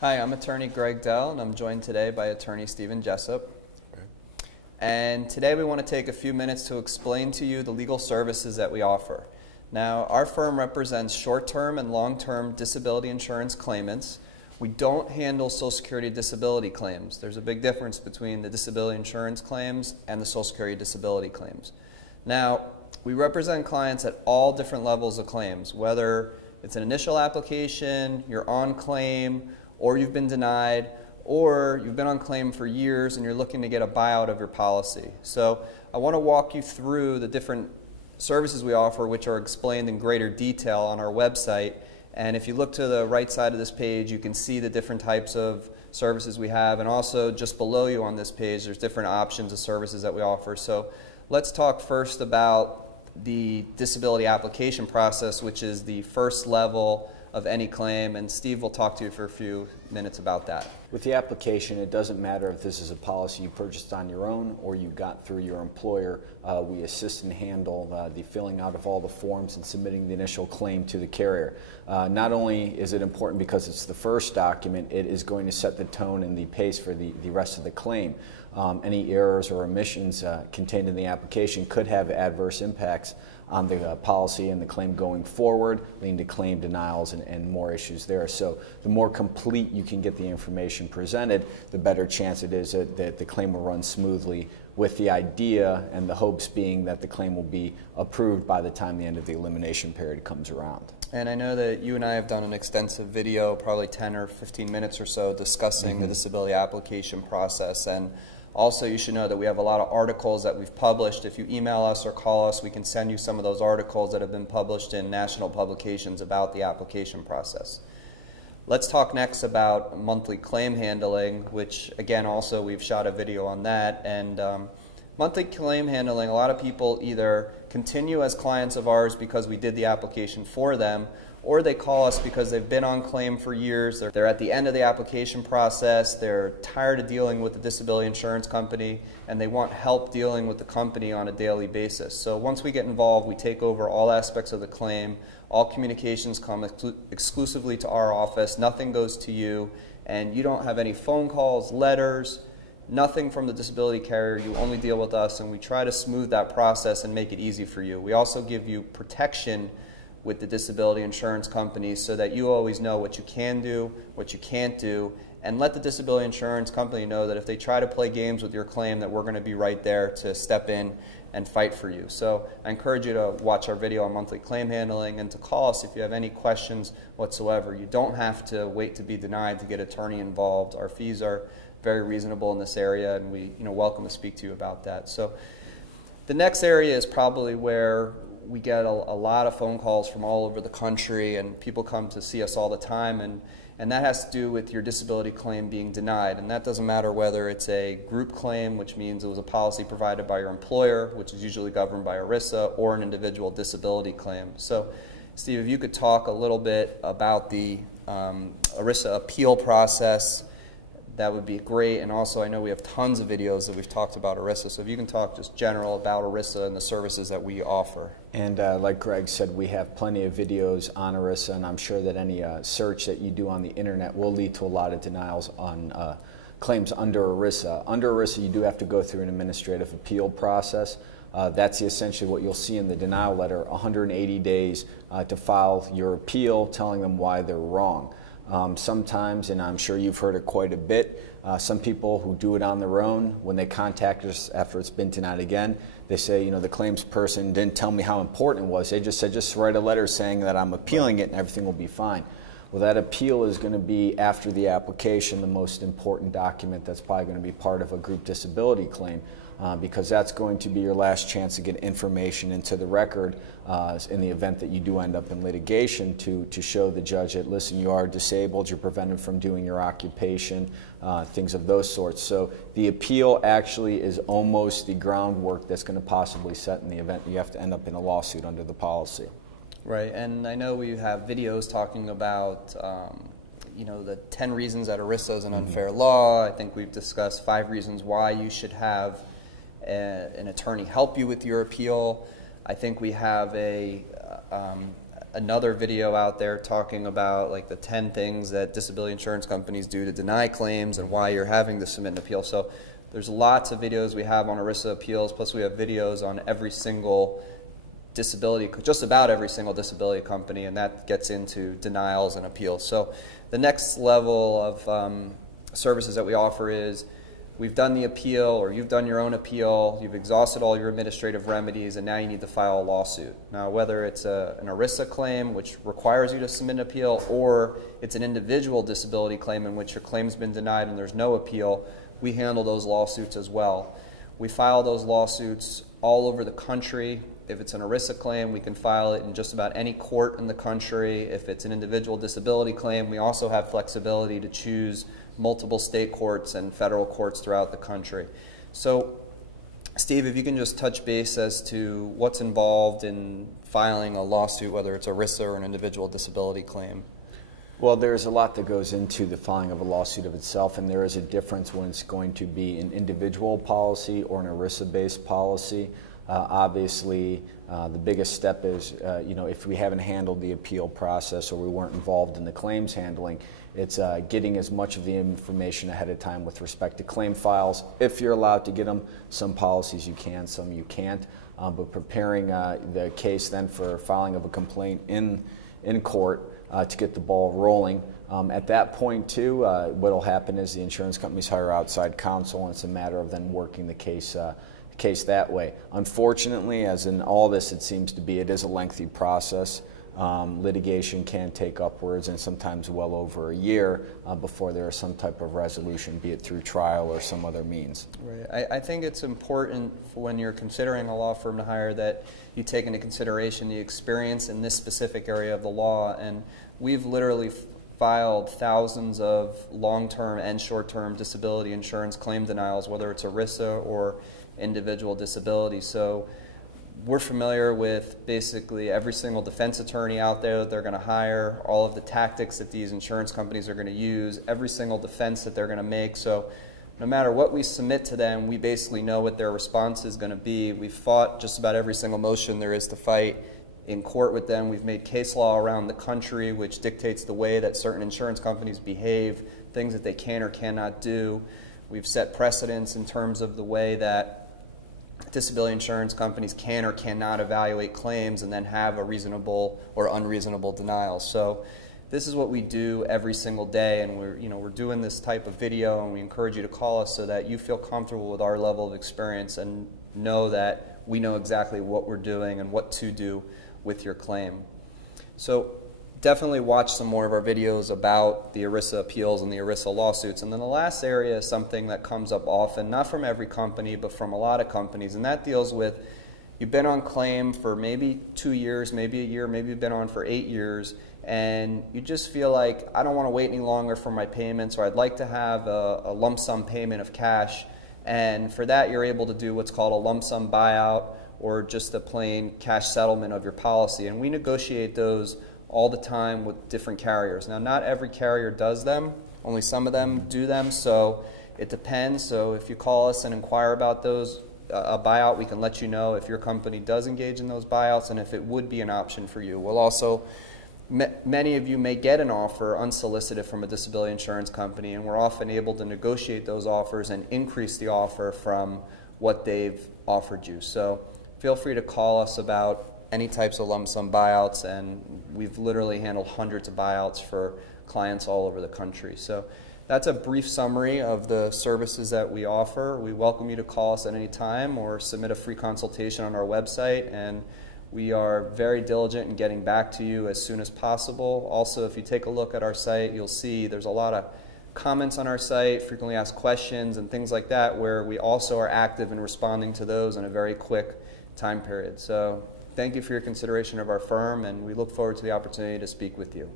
Hi, I'm attorney Greg Dell, and I'm joined today by attorney Stephen Jessup. Okay. And today we want to take a few minutes to explain to you the legal services that we offer. Now, our firm represents short-term and long-term disability insurance claimants. We don't handle Social Security disability claims. There's a big difference between the disability insurance claims and the Social Security disability claims. Now, we represent clients at all different levels of claims, whether it's an initial application, you're on claim, or you've been denied, or you've been on claim for years and you're looking to get a buyout of your policy. So I want to walk you through the different services we offer, which are explained in greater detail on our website. And if you look to the right side of this page, you can see the different types of services we have. And also just below you on this page, there's different options of services that we offer. So let's talk first about the disability application process, which is the first level of any claim, and Steve will talk to you for a few minutes about that. With the application, it doesn't matter if this is a policy you purchased on your own or you got through your employer. We assist and handle the filling out of all the forms and submitting the initial claim to the carrier. Not only is it important because it's the first document, it is going to set the tone and the pace for the rest of the claim. Any errors or omissions contained in the application could have adverse impacts on the policy and the claim going forward, leading to claim denials and more issues there. So the more complete you can get the information presented, the better chance it is that the claim will run smoothly, with the idea and the hopes being that the claim will be approved by the time the end of the elimination period comes around. And I know that you and I have done an extensive video, probably 10 or 15 minutes or so, discussing the disability application process. And also, you should know that we have a lot of articles that we've published. If you email us or call us, we can send you some of those articles that have been published in national publications about the application process. Let's talk next about monthly claim handling, which again, also we've shot a video on that. And monthly claim handling, a lot of people either continue as clients of ours because we did the application for them, or they call us because they've been on claim for years, they're at the end of the application process, they're tired of dealing with the disability insurance company, and they want help dealing with the company on a daily basis. So once we get involved, we take over all aspects of the claim. All communications come exclusively to our office, nothing goes to you, and you don't have any phone calls, letters, nothing from the disability carrier. You only deal with us, and we try to smooth that process and make it easy for you. We also give you protection with the disability insurance companies so that you always know what you can do, what you can't do, and let the disability insurance company know that if they try to play games with your claim, that we're going to be right there to step in and fight for you. So I encourage you to watch our video on monthly claim handling and to call us if you have any questions whatsoever. You don't have to wait to be denied to get attorney involved. Our fees are very reasonable in this area, and we welcome to speak to you about that. So the next area is probably where we get a lot of phone calls from all over the country, and people come to see us all the time, and that has to do with your disability claim being denied. And that doesn't matter whether it's a group claim, which means it was a policy provided by your employer, which is usually governed by ERISA, or an individual disability claim. So Steve, if you could talk a little bit about the ERISA appeal process, that would be great. And also, I know we have tons of videos that we've talked about ERISA, so if you can talk just general about ERISA and the services that we offer. And like Greg said, we have plenty of videos on ERISA, and I'm sure that any search that you do on the internet will lead to a lot of denials on claims under ERISA. Under ERISA, you do have to go through an administrative appeal process. That's essentially what you'll see in the denial letter, 180 days to file your appeal, telling them why they're wrong. Sometimes, and I'm sure you've heard it quite a bit, some people who do it on their own, when they contact us after it's been denied again, they say, the claims person didn't tell me how important it was. They just said, just write a letter saying that I'm appealing it and everything will be fine. Well, that appeal is going to be after the application, the most important document that's probably going to be part of a group disability claim. Because that's going to be your last chance to get information into the record in the event that you do end up in litigation to show the judge that, listen, you are disabled, you're prevented from doing your occupation, things of those sorts. So the appeal actually is almost the groundwork that's going to possibly set in the event you have to end up in a lawsuit under the policy. Right, and I know we have videos talking about the 10 reasons that ERISA is an unfair law. I think we've discussed 5 reasons why you should have an attorney help you with your appeal. I think we have a another video out there talking about like the 10 things that disability insurance companies do to deny claims and why you're having to submit an appeal. So there's lots of videos we have on ERISA appeals, plus we have videos on every single disability, just about every single disability company, and that gets into denials and appeals. So the next level of services that we offer is we've done the appeal, or you've done your own appeal, you've exhausted all your administrative remedies, and now you need to file a lawsuit. Now, whether it's an ERISA claim, which requires you to submit an appeal, or it's an individual disability claim in which your claim's been denied and there's no appeal, we handle those lawsuits as well. We file those lawsuits all over the country. If it's an ERISA claim, we can file it in just about any court in the country. If it's an individual disability claim, we also have flexibility to choose multiple state courts and federal courts throughout the country. So, Steve, if you can just touch base as to what's involved in filing a lawsuit, whether it's ERISA or an individual disability claim. Well, there's a lot that goes into the filing of a lawsuit of itself, and there is a difference when it's going to be an individual policy or an ERISA-based policy. Obviously, the biggest step is, if we haven't handled the appeal process or we weren't involved in the claims handling, it's getting as much of the information ahead of time with respect to claim files. If you're allowed to get them, some policies you can, some you can't. But preparing the case then for filing of a complaint in court to get the ball rolling. At that point, too, what will happen is the insurance companies hire outside counsel, and it's a matter of then working the case that way. Unfortunately, as in all this, it seems to be, it is a lengthy process. Litigation can take upwards and sometimes well over a year before there is some type of resolution, be it through trial or some other means. Right. I think it's important when you're considering a law firm to hire that you take into consideration the experience in this specific area of the law. And we've literally filed thousands of long-term and short-term disability insurance claim denials, whether it's ERISA or individual disability. So we're familiar with basically every single defense attorney out there that they're going to hire, all of the tactics that these insurance companies are going to use, every single defense that they're going to make. So no matter what we submit to them, we basically know what their response is going to be. We've fought just about every single motion there is to fight in court with them. We've made case law around the country which dictates the way that certain insurance companies behave, things that they can or cannot do. We've set precedents in terms of the way that disability insurance companies can or cannot evaluate claims and then have a reasonable or unreasonable denial. So this is what we do every single day, and we're doing this type of video, and we encourage you to call us so that you feel comfortable with our level of experience and know that we know exactly what we're doing and what to do with your claim. So definitely watch some more of our videos about the ERISA appeals and the ERISA lawsuits. And then the last area is something that comes up often, not from every company, but from a lot of companies, and that deals with you've been on claim for maybe 2 years, maybe a year, maybe you've been on for 8 years, and you just feel like, I don't want to wait any longer for my payments, or I'd like to have a lump sum payment of cash. And for that, you're able to do what's called a lump sum buyout, or just a plain cash settlement of your policy. And we negotiate those all the time with different carriers. Now, not every carrier does them, only some of them do them, so it depends. So if you call us and inquire about those, a buyout, we can let you know if your company does engage in those buyouts and if it would be an option for you. We'll also, many of you may get an offer unsolicited from a disability insurance company, and we're often able to negotiate those offers and increase the offer from what they've offered you. So feel free to call us about any types of lump sum buyouts, and we've literally handled hundreds of buyouts for clients all over the country. So that's a brief summary of the services that we offer. We welcome you to call us at any time or submit a free consultation on our website, and we are very diligent in getting back to you as soon as possible. Also, if you take a look at our site, you'll see there's a lot of comments on our site, frequently asked questions and things like that, where we also are active in responding to those in a very quick time period. So thank you for your consideration of our firm, and we look forward to the opportunity to speak with you.